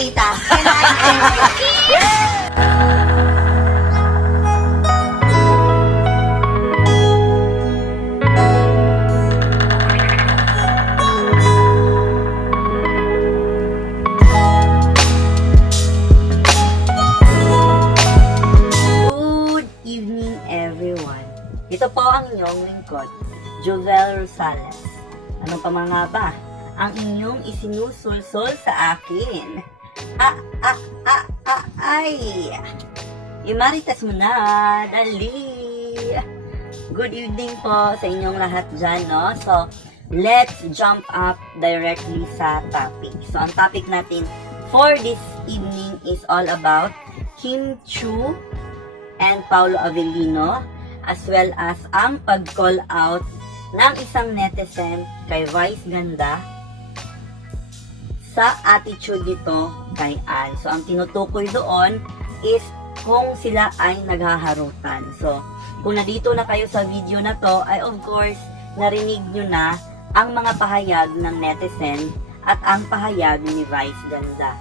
tita. Good evening, everyone. Ito po ang inyong lingkod, Jovel Rosales. Ano pa mga ba? Ang inyong isinusulsol sa akin. Ay! Imaritas mo na, dali! Good evening po sa inyong lahat dyan, no? So, let's jump up directly sa topic. So, ang topic natin for this evening is all about Kim Chiu and Paolo Avellino, as well as ang pag-call out ng isang netizen kay Vice Ganda sa attitude nito kay Ann. So, ang tinutukoy doon is kung sila ay naghaharutan. So, kung nandito na kayo sa video na to, ay of course, narinig nyo na ang mga pahayag ng netizen at ang pahayag ni Vice Ganda.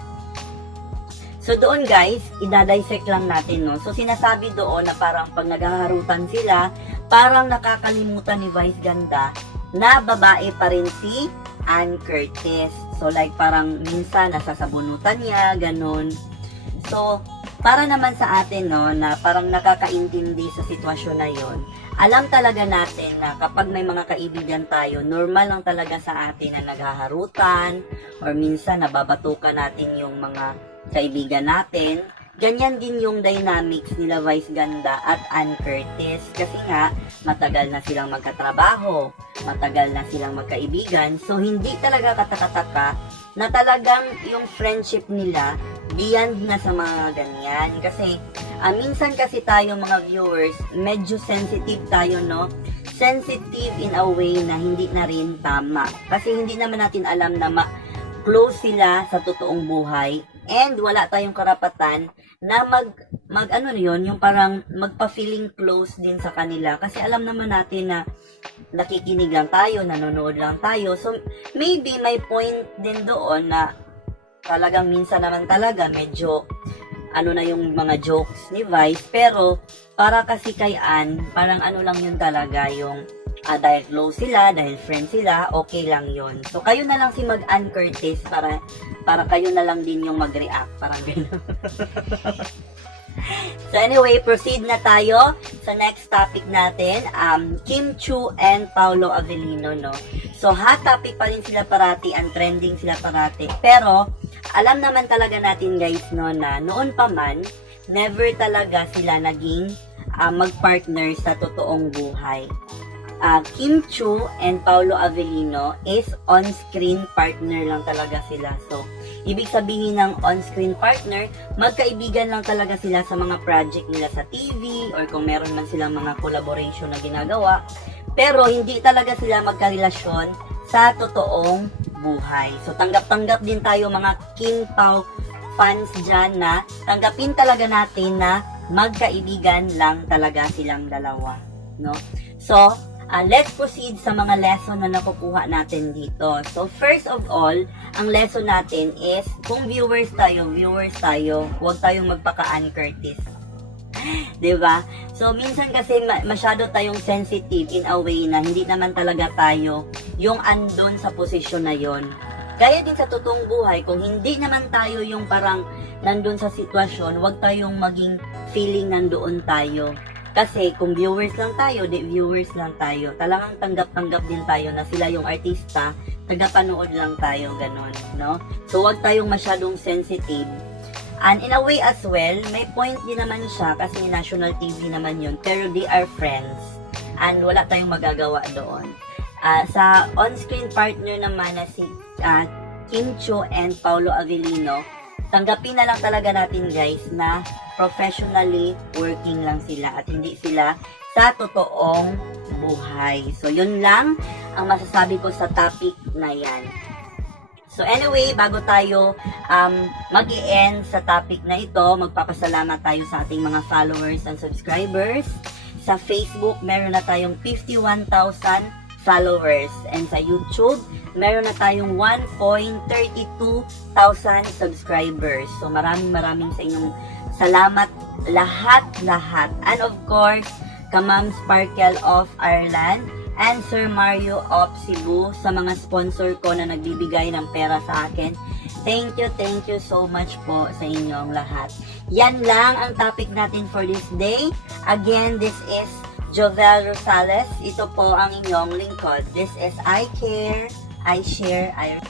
So doon guys, idadissect lang natin, no? So sinasabi doon na parang pag naghaharutan sila, parang nakakalimutan ni Vice Ganda na babae pa rin si Ann Curtis. So like parang minsan nasasabunutan niya, ganun. So para naman sa atin, no, na parang nakakaintindi sa sitwasyon na yon, alam talaga natin na kapag may mga kaibigan tayo, normal lang talaga sa atin na naghaharutan or minsan nababatukan natin yung mga kaibigan natin. Ganyan din yung dynamics nila Vice Ganda at Ann Curtis kasi nga matagal na silang magkatrabaho, matagal na silang magkaibigan, so hindi talaga katakataka na talagang yung friendship nila beyond na sa mga ganyan. Kasi minsan kasi tayo mga viewers, medyo sensitive tayo, no? Sensitive in a way na hindi na rin tama. Kasi hindi naman natin alam na close sila sa totoong buhay and wala tayong karapatan na ano yun, yung parang magpa-feeling close din sa kanila kasi alam naman natin na nakikinig lang tayo, nanonood lang tayo, so maybe may point din doon na talagang minsan naman talaga medyo ano na yung mga jokes ni Vice, pero para kasi kay Ann, parang ano lang yun talaga yung dahil close sila, dahil friends sila, okay lang yon. So, kayo na lang si Ann Curtis para kayo na lang din yung mag-react. Parang gano'n. So, anyway, proceed na tayo sa next topic natin. Kim Chiu and Paolo Avellino, no? So, hot topic pa rin sila parati, and trending sila parati. Pero, alam naman talaga natin guys, no, na noon pa man, never talaga sila naging mag-partner sa totoong buhay. Kim Chiu and Paolo Avellino is on-screen partner lang talaga sila. So, ibig sabihin ng on-screen partner, magkaibigan lang talaga sila sa mga project nila sa TV or kung meron man silang mga collaboration na ginagawa. Pero, hindi talaga sila magkarelasyon sa totoong buhay. So, tanggap-tanggap din tayo mga Kim Pao fans dyan na tanggapin talaga natin na magkaibigan lang talaga silang dalawa. No? So, let's proceed sa mga lesson na nakukuha natin dito. So, first of all, ang lesson natin is, kung viewers tayo, huwag tayong magpaka-Ann Curtis. Diba? So, minsan kasi masyado tayong sensitive in a way na hindi naman talaga tayo yung andon sa posisyon na yon. Kaya din sa totoong buhay, kung hindi naman tayo yung parang nandun sa sitwasyon, huwag tayong maging feeling nandoon tayo. Kasi kung viewers lang tayo, viewers lang tayo. Talagang tanggap-tanggap din tayo na sila yung artista, tagapanood lang tayo, ganun, no? So, wag tayong masyadong sensitive. And in a way as well, may point din naman siya kasi national TV naman yun, pero they are friends. And wala tayong magagawa doon. Sa on-screen partner naman na si Kim Chiu and Paolo Avellino, tanggapin na lang talaga natin guys na professionally working lang sila at hindi sila sa totoong buhay. So, yun lang ang masasabi ko sa topic na yan. So, anyway, bago tayo mag-i-end sa topic na ito, magpapasalamat tayo sa ating mga followers and subscribers. Sa Facebook, meron na tayong 51,000 followers. And sa YouTube, meron na tayong 1.32,000 subscribers. So maraming sa inyong salamat lahat. And of course, Ma'am Sparkle of Ireland and Sir Mario of Cebu sa mga sponsor ko na nagbibigay ng pera sa akin. Thank you so much po sa inyong lahat. Yan lang ang topic natin for this day. Again, this is Jovel Rosales. Ito po ang inyong lingkod. This is I Care, I Share, I...